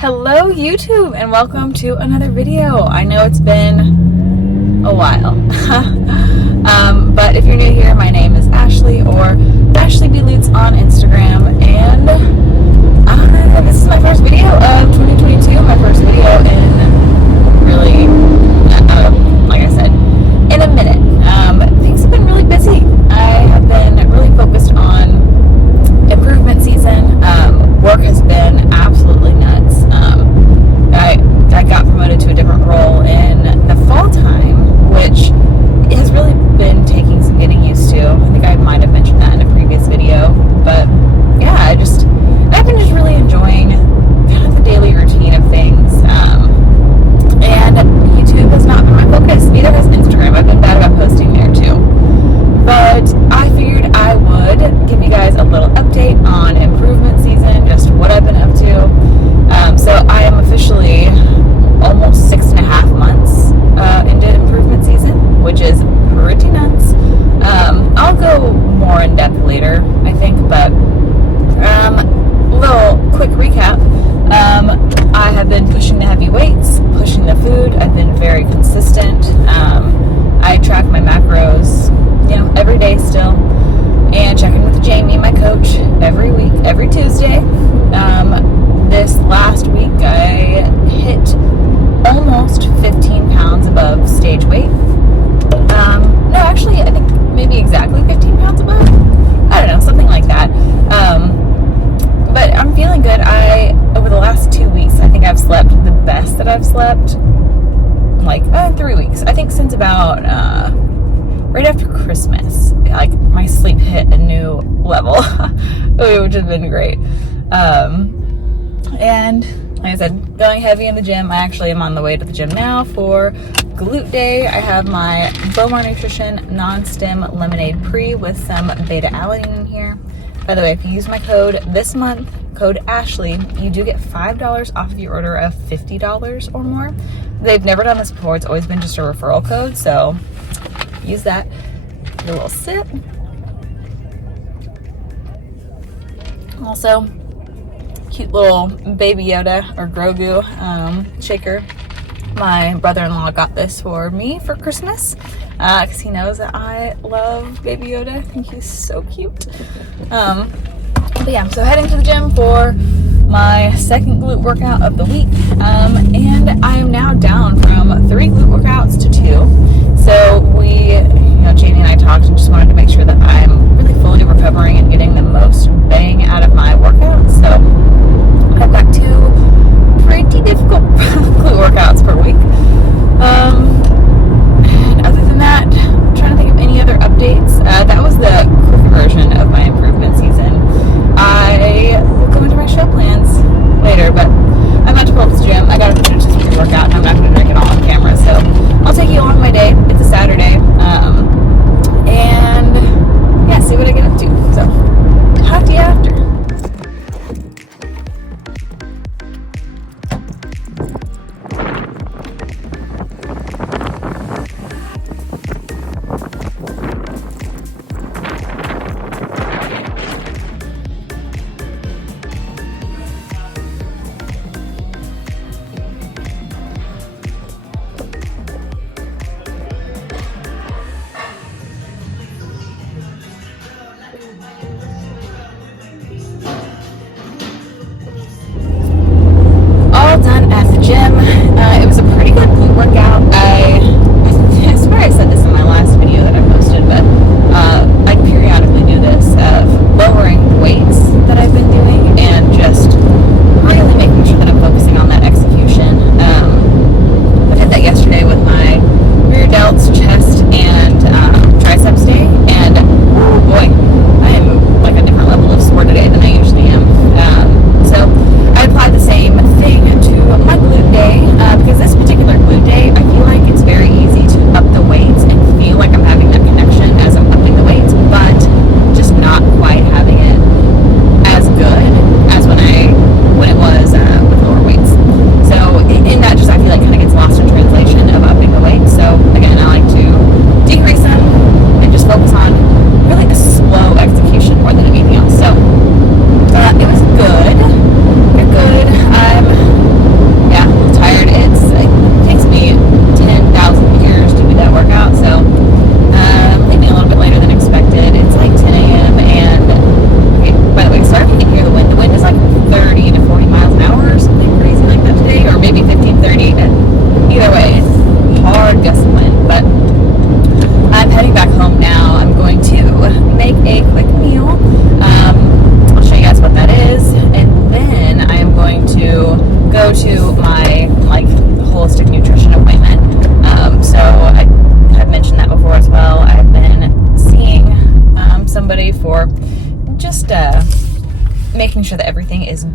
Hello YouTube and welcome to another video. I know it's been a while, but if you're new here, my name is Ashley or Ashley Glutes on Instagram, and this is my first video of 2022, my first video in really, like I said, in a minute. Things have been really busy. I have been really focused on improvement season. Work has been absolutely nuts. I got promoted to a different role in the fall time, which has really been taking some getting used to. I think I might have mentioned that in a previous video, but yeah, I've been just really enjoying kind of the daily routine of things. And YouTube has not been my focus. Neither has Instagram. I've been bad about posting there too. But I figured I would give you guys a little update on improvement season, just what I've been up to. So I am officially almost 6.5 months into improvement season, which is pretty nuts. I'll go more in depth later, I think, but little quick recap. I have been pushing the heavy weights, pushing the food. I've been very consistent. I track my macros, every day still, and checking with Jamie, my coach, every week, every Tuesday. This last week I hit almost 15 pounds above stage weight. No, actually, I think maybe exactly 15 pounds above. I don't know, something like that. But I'm feeling good. Over the last 2 weeks, I think I've slept the best that I've slept, like 3 weeks. I think since about right after Christmas, like my sleep hit a new level, which has been great. And like I said, going heavy in the gym. I actually am on the way to the gym now for Glute Day. I have my Bowmar Nutrition non-stim lemonade pre with some beta-alanine in here. By the way, if you use my code this month, code Ashley, you do get $5 off of your order of $50 or more. They've never done this before. It's always been just a referral code, so use that. Get a little sip. Also, cute little Baby Yoda or Grogu shaker. My brother-in-law got this for me for Christmas because he knows that I love Baby Yoda. I think he's so cute. But yeah, so heading to the gym for my second glute workout of the week, and I am now down from 3 glute workouts to 2. So Jamie and I talked and just wanted to make sure that I'm really fully recovering and getting the most bang out of my workouts. So I've got 2 pretty difficult glute workouts per week. And other than that, I'm trying to think of any other updates. That was the quick version of my improvement season. I will go into my show plans later, but I'm about to pull up to the gym. I gotta finish this pre-workout, and I'm not gonna drink it all on camera, so I'll take you along my day. It's a Saturday, and yeah, see what I get up to. So talk to you after.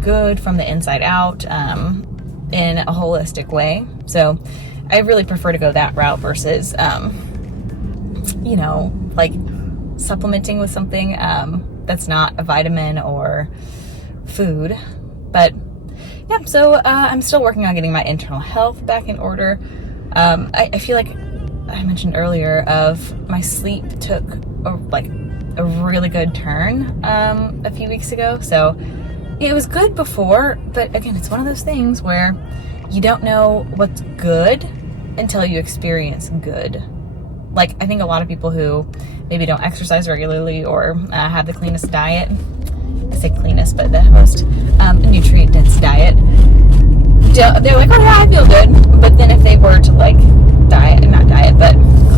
good from the inside out, in a holistic way. So I really prefer to go that route versus, like supplementing with something that's not a vitamin or food. But yeah, so I'm still working on getting my internal health back in order. I feel like I mentioned earlier of my sleep took a really good turn a few weeks ago. So it was good before, but again, it's one of those things where you don't know what's good until you experience good. Like, I think a lot of people who maybe don't exercise regularly or have the cleanest diet, I say cleanest, but the most nutrient-dense diet, they're like, oh yeah, I feel good. But then if they were to like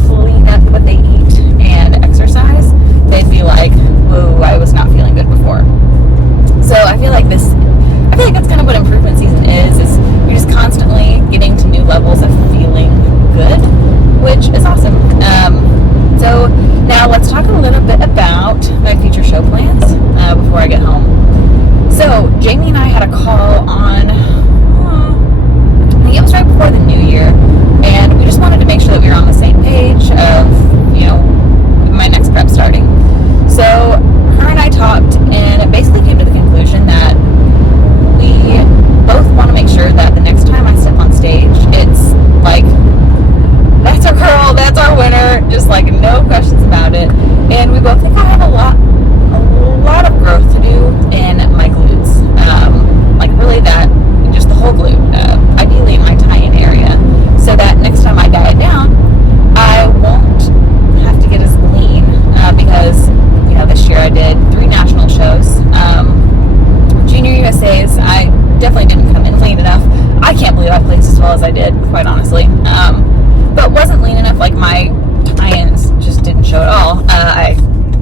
clean up what they eat and exercise, they'd be like, whoa, I was not feeling good before. So I feel like that's kind of what improvement season is you're just constantly getting to new levels of feeling good, which is awesome. So now let's talk a little bit about my future show plans before I get home. So Jamie and I had a call on, I think it was right before the new year, and we just wanted to make sure that we were on the same page of, my next prep starting. So her and I talked, and it basically came to the conclusion that we both want to make sure that the next time I step on stage, it's like, that's our girl, that's our winner, just like no questions about it. And we both think I have a lot of growth to do in my glutes. Like really that, just the whole glute, ideally in my tie-in area, so that next time I diet down, I won't have to get as lean, because this year I did 3 national shows. Junior USA's, I definitely didn't come in lean enough. I can't believe I placed as well as I did, quite honestly. But wasn't lean enough, like my tie-ins just didn't show at all.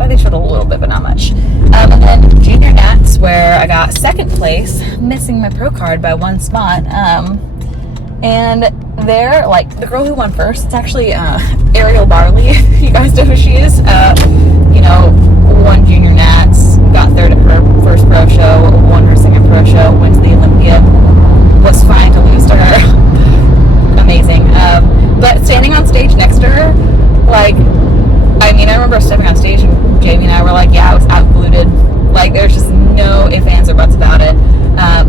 They showed a little bit, but not much. And then Junior Nats, where I got 2nd place, missing my pro card by 1 spot. And there, like, the girl who won first, it's actually Ariel Barley. You guys know who she is. Won Junior Nats, got 3rd at her first pro show, won her 2nd pro show, went to the Olympia. Was fine to lose to her. Amazing. But standing on stage next to her, like, I remember stepping on stage and Jamie and I were like, yeah, I was out-gluted. Like, there's just no ifs, ands, or buts about it.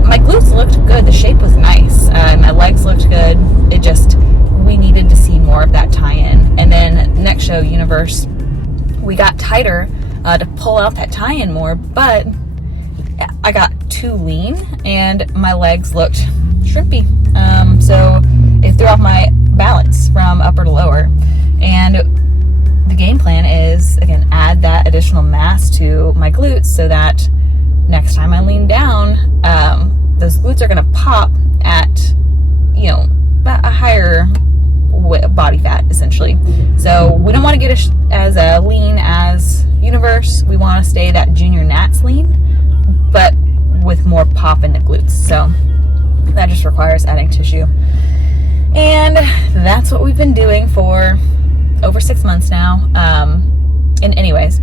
My glutes looked good. The shape was nice. My legs looked good. It just, we needed to see more of that tie-in. And then next show, Universe, we got tighter to pull out that tie-in more, but I got too lean and my legs looked shrimpy. So it threw off my balance from upper to lower. And the game plan is, again, add that additional mass to my glutes so that next time I lean down, those glutes are going to pop at, a higher body fat, essentially. So we don't want to get as lean as Universe. We want to stay that Junior Nats lean, but with more pop in the glutes. So that just requires adding tissue. And that's what we've been doing for over 6 months now. And anyways,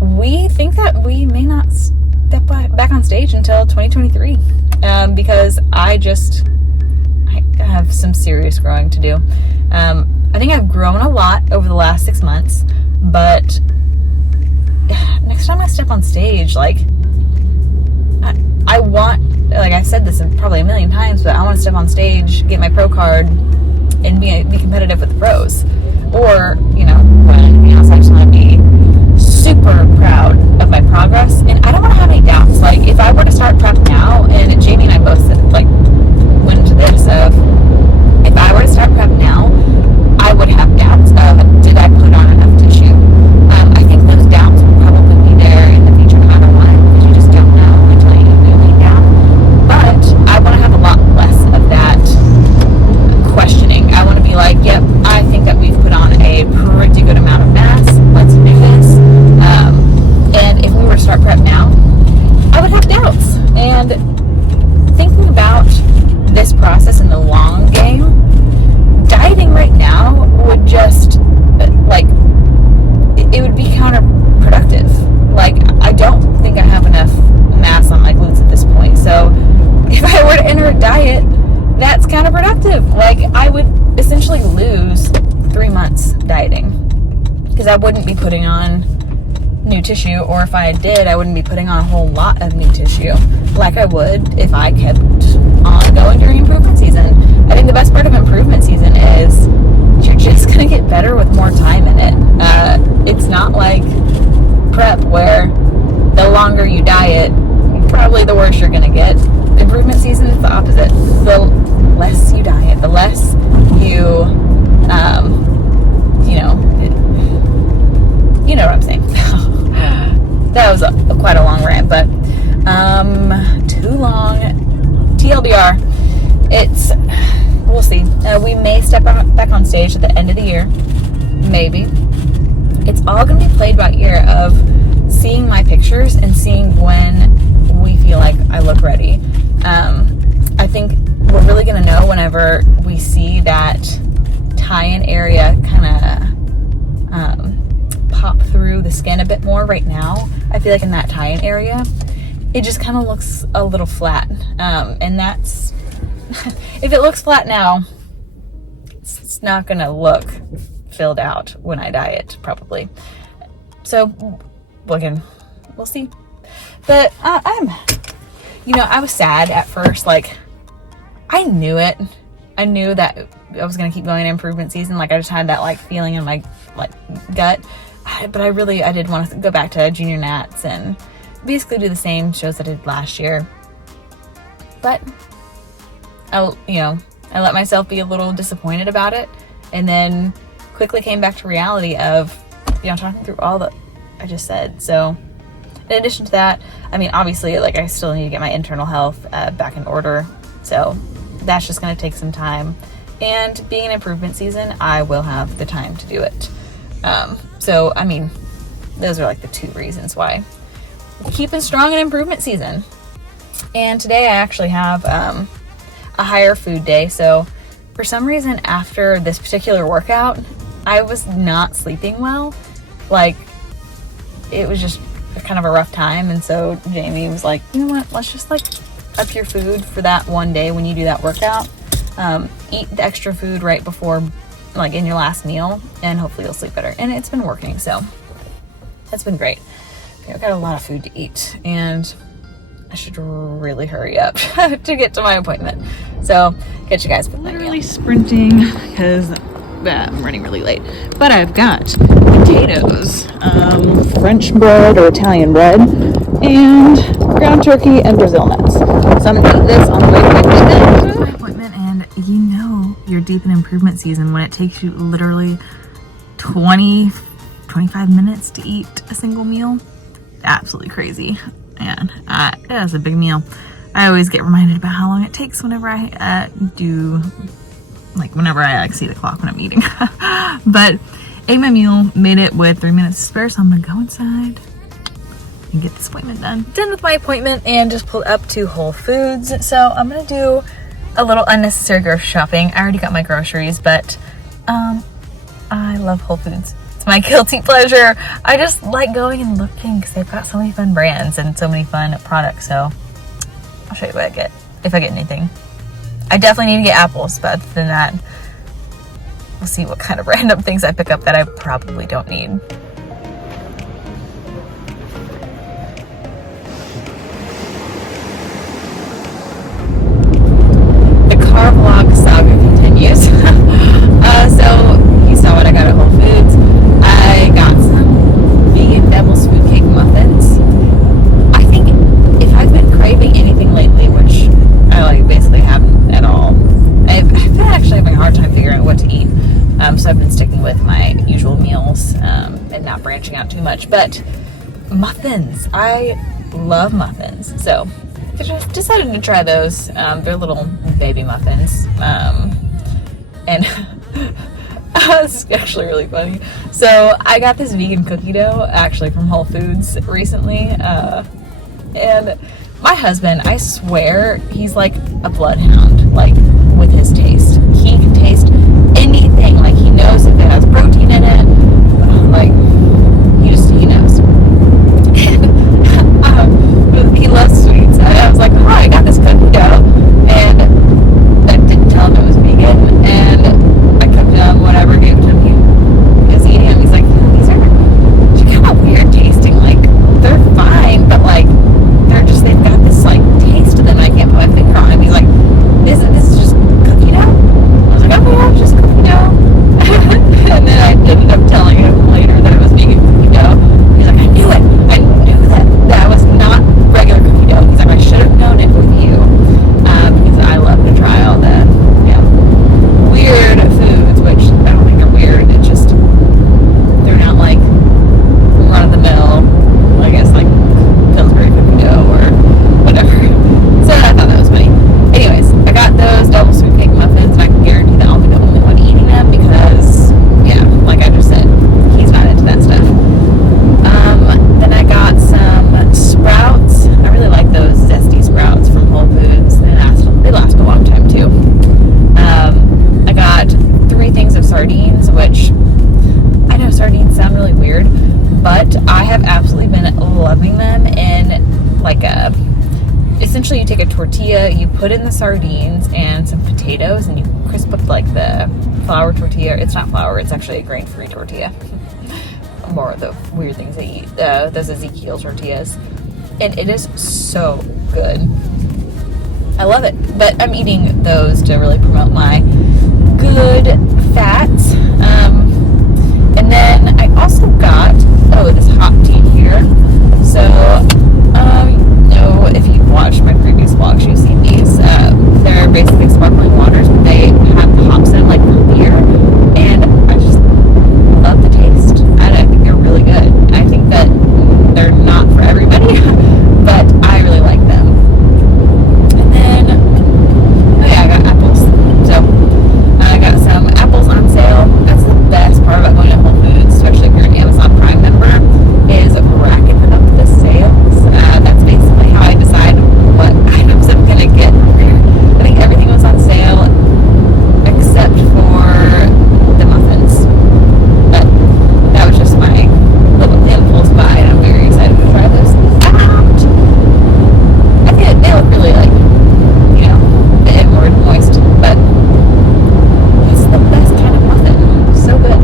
we think that we may not step back on stage until 2023, because I have some serious growing to do. I think I've grown a lot over the last 6 months, but next time I step on stage, like, I want, like I've said this probably a million times, but I want to step on stage, get my pro card, and be competitive with the pros. Or, more than anything else, I just want to be super proud of my progress. And I don't want to have any doubts. Like, if I were to start prep now, and Jamie and I both went into this of, if I were to start prep now, I would have doubts of, did I put on enough tissue? I think those doubts will probably be there in the future no matter what, because you just don't know until you do lean down. But I want to have a lot less of that questioning. I want to be like, yep, I think that we've put on a pretty good amount of mass. Let's do this. And if we were to start prep now, I would have doubts. And thinking about this process in the long game, dieting right now would just, it would be counterproductive. Like, I don't think I have enough mass on my glutes at this point. So if I were to enter a diet, that's counterproductive. Like, I would essentially lose 3 months dieting because I wouldn't be putting on new tissue, or if I did, I wouldn't be putting on a whole lot of new tissue like I would if I kept on going during improvement season. I think the best part of improvement season is you're just going to get better with more time in it. It's not like prep where the longer you diet, probably the worse you're going to get. Improvement season is the opposite. The less you diet, the less you, you know what I'm saying. That was quite a long rant, but too long. TLDR, we'll see. We may step back on stage at the end of the year, maybe. It's all going to be played by ear of seeing my pictures and seeing when we feel like I look ready. I think we're really going to know whenever we see that tie-in area kind of pop through the skin a bit more. Right now, I feel like in that tie-in area, it just kind of looks a little flat. And that's, if it looks flat now, it's not going to look filled out when I diet, probably. So, we'll see. But I was sad at first. Like, I knew it. I knew that I was going to keep going in improvement season. Like, I just had that, like, feeling in my, like, gut. But I did want to go back to junior nats and basically do the same shows I did last year. But I let myself be a little disappointed about it, and then quickly came back to reality of, talking through all that I just said. So in addition to that, I mean, obviously, like, I still need to get my internal health back in order. So that's just going to take some time. And being an improvement season, I will have the time to do it. So, I mean, those are like the 2 reasons why. Keeping strong in improvement season. And today I actually have a higher food day. So for some reason, after this particular workout, I was not sleeping well. Like, it was just kind of a rough time. And so Jamie was like, you know what, let's just like up your food for that one day when you do that workout. Eat the extra food right before, like, in your last meal, and hopefully you'll sleep better. And it's been working, so that's been great. I've got a lot of food to eat, and I should really hurry up to get to my appointment. So catch you guys with my meal. Sprinting because I'm running really late. But I've got potatoes, French bread or Italian bread, and ground turkey and Brazil nuts. So I'm gonna eat this on the way to my appointment. And you're deep in improvement season when it takes you literally 25 minutes to eat a single meal. Absolutely crazy. And it was a big meal. I always get reminded about how long it takes whenever I see the clock when I'm eating. But ate my meal, made it with 3 minutes to spare, so I'm gonna go inside and get this appointment done. Done with my appointment and just pulled up to Whole Foods. So I'm gonna do a little unnecessary grocery shopping. I already got my groceries, but I love Whole Foods. It's my guilty pleasure. I just like going and looking because they've got so many fun brands and so many fun products. So I'll show you what I get, if I get anything. I definitely need to get apples, but other than that, we'll see what kind of random things I pick up that I probably don't need. The car vlog saga continues. So you saw what I got at Whole Foods. I got some vegan devil's food cake muffins. I think if I've been craving anything lately, which I basically haven't at all, I've been actually having a hard time figuring out what to eat. So I've been sticking with my usual meals and not branching out too much. But muffins, I love muffins. So I just decided to try those. They're little baby muffins. And this is actually really funny. So I got this vegan cookie dough actually from Whole Foods recently. And my husband, I swear, he's like a bloodhound, like, with his taste. He can taste anything. Like, he knows if it has protein in it. Like, he knows. And he loves sweets. I was like, oh, I got this cookie dough, and I didn't tell him it was vegan, and I cooked him whatever, gave it to him. He was eating them. He's like, these are kind of weird tasting. Like, they're fine, but like, they've got this like taste to them. I can't put my finger on it. He's like, this is just cookie dough. I was like, okay, yeah, just cookie dough. And then I ended up telling him later that it was vegan cookie dough. He's like, I knew it. I knew that was not regular cookie dough. He's like, I should have known it with you, because I love to try all the weird foods, which I don't think they're weird. It's just they're not like run of the mill, I guess, like Pillsbury cookie dough or whatever. So I thought that was funny. Anyways, I got those double sweet cake muffins, and I can guarantee that I'll be the only one eating them because, yeah, like I just said, he's not into that stuff. Then I got some Sprouts. I really like those zesty Sprouts from Whole Foods. They last a long time too. I got 3 things of sardines, which I know sardines sound really weird, but I have absolutely been loving them in like essentially you take a tortilla, you put in the sardines and some potatoes, and you crisp up like the flour tortilla. It's not flour, it's actually a grain-free tortilla. More of the weird things they eat, those Ezekiel tortillas, and it is so good. I love it, but I'm eating those to really promote my good fats. And then I also got this hot tea here. So if you've watched my previous vlogs, you've seen these. They're basically sparkling waters, but they have the hops in like root beer, and I just love the taste. I think they're really good. I think that they're not for everybody, but I really like them. And then, I got apples. So I got some apples on sale. That's the best part about going to Whole Foods, especially if you're an Amazon Prime member, is racking up the sales. That's basically how I decide what items I'm gonna get. I think everything was on sale except for the muffins. But that was just my little impulse buy, and I'm very excited to try those out. I think they look really like, the inward moist, but it's the best kind of muffin. So good.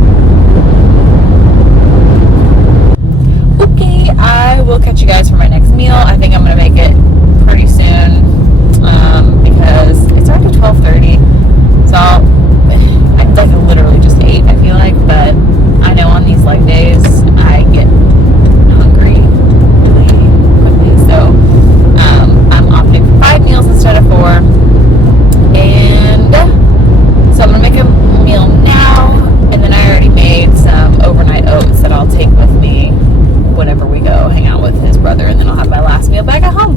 Okay, I will catch you guys for my next meal. I think I'm gonna make it pretty soon, because it's already 12:30. So I like literally just ate, I feel like, but I know on these leg days I get hungry really quickly. So I'm opting for 5 meals instead of 4. And so I'm gonna make a meal now, and then I already made some overnight oats that I'll take with me whenever we go hang out with his brother, and then I'll have my last meal back at home.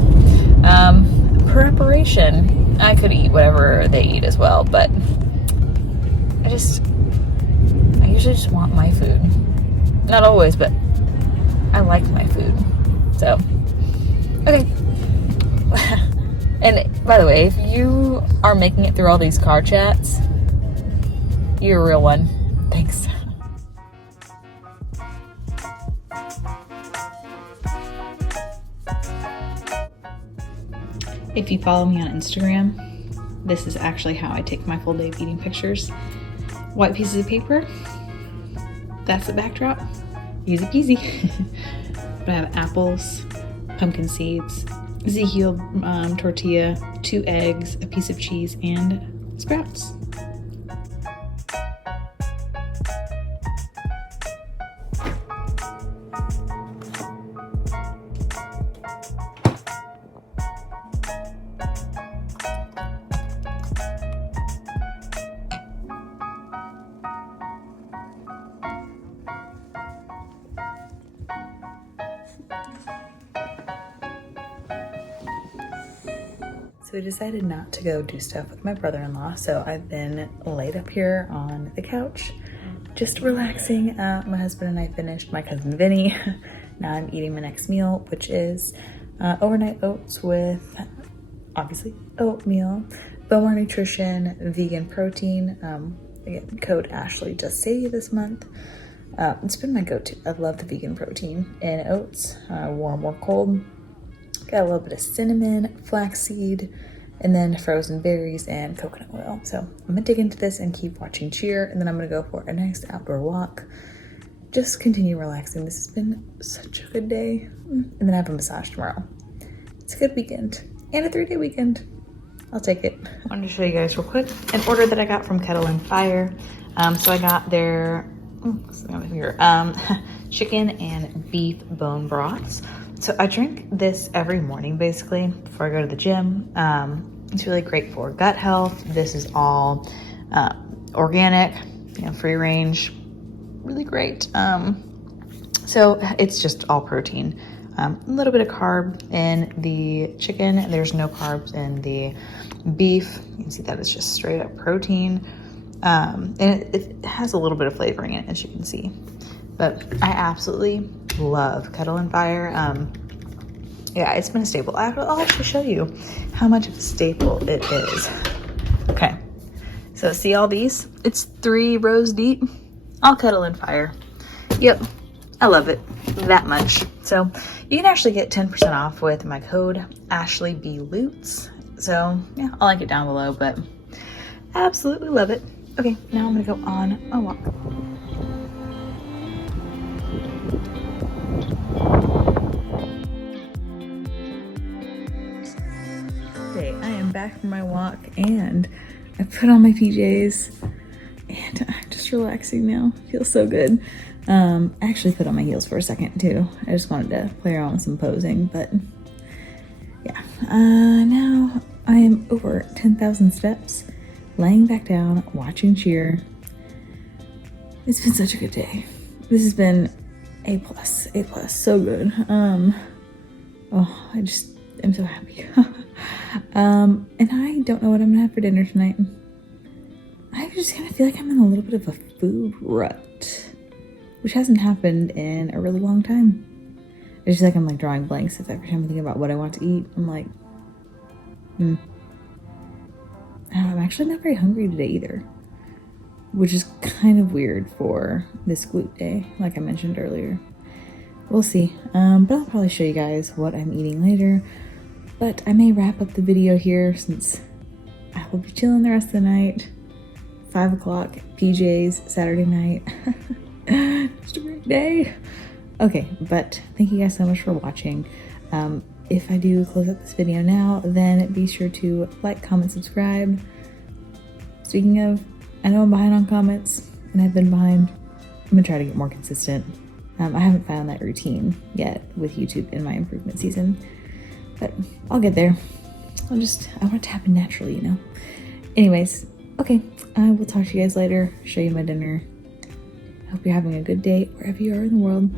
Preparation. I could eat whatever they eat as well, but I usually just want my food. Not always, but I like my food. So, okay. And by the way, if you are making it through all these car chats, you're a real one. Thanks. If you follow me on Instagram, this is actually how I take my full day of eating pictures. White pieces of paper, that's the backdrop, easy peasy. But I have apples, pumpkin seeds, Ezekiel tortilla, 2 eggs, a piece of cheese, and Sprouts. So we decided not to go do stuff with my brother-in-law, so I've been laid up here on the couch, just relaxing. My husband and I finished my cousin Vinny. Now I'm eating my next meal, which is overnight oats with, obviously, oatmeal, Bowmore Nutrition, vegan protein. Again, code Ashley just saved you this month. It's been my go-to. I love the vegan protein in oats, warm or cold. Got a little bit of cinnamon, flaxseed, and then frozen berries and coconut oil. So I'm gonna dig into this and keep watching Cheer, and then I'm gonna go for a nice outdoor walk. Just continue relaxing. This has been such a good day. And then I have a massage tomorrow. It's a good weekend and a 3-day weekend. I'll take it. I wanted to show you guys real quick an order that I got from Kettle and Fire. So I got their chicken and beef bone broths. So I drink this every morning basically before I go to the gym. It's really great for gut health. This is all organic, free range, really great. So it's just all protein. A little bit of carb in the chicken, and there's no carbs in the beef. You can see that it's just straight up protein. And it has a little bit of flavoring in it, as you can see. But I absolutely love Kettle and Fire. Yeah, it's been a staple. I'll actually show you how much of a staple it is. Okay, so see all these? It's 3 rows deep, all Kettle and Fire. Yep, I love it that much. So you can actually get 10% off with my code AshleyBLutes. So yeah, I'll link it down below, but absolutely love it. Okay, now I'm gonna go on a walk. Okay, I am back from my walk and I put on my PJs and I'm just relaxing now. Feels so good. I actually put on my heels for a second too. I just wanted to play around with some posing, but yeah. Now I am over 10,000 steps, laying back down, watching Cheer. It's been such a good day. This has been A+, so good. Oh, I just am so happy. And I don't know what I'm gonna have for dinner tonight. I just kind of feel like I'm in a little bit of a food rut, which hasn't happened in a really long time. It's just like I'm like drawing blanks. If every time I think about what I want to eat, I'm like, I'm actually not very hungry today either, which is kind of weird for this glute day, like I mentioned earlier. We'll see, but I'll probably show you guys what I'm eating later. But I may wrap up the video here since I will be chilling the rest of the night. 5 o'clock, PJs, Saturday night. Just a great day. Okay, but thank you guys so much for watching. If I do close up this video now, then be sure to like, comment, subscribe. Speaking of, I know I'm behind on comments, and I've been behind. I'm gonna try to get more consistent. I haven't found that routine yet with YouTube in my improvement season, but I'll get there. I want it to happen naturally, Anyways, okay, I will talk to you guys later, show you my dinner. I hope you're having a good day wherever you are in the world.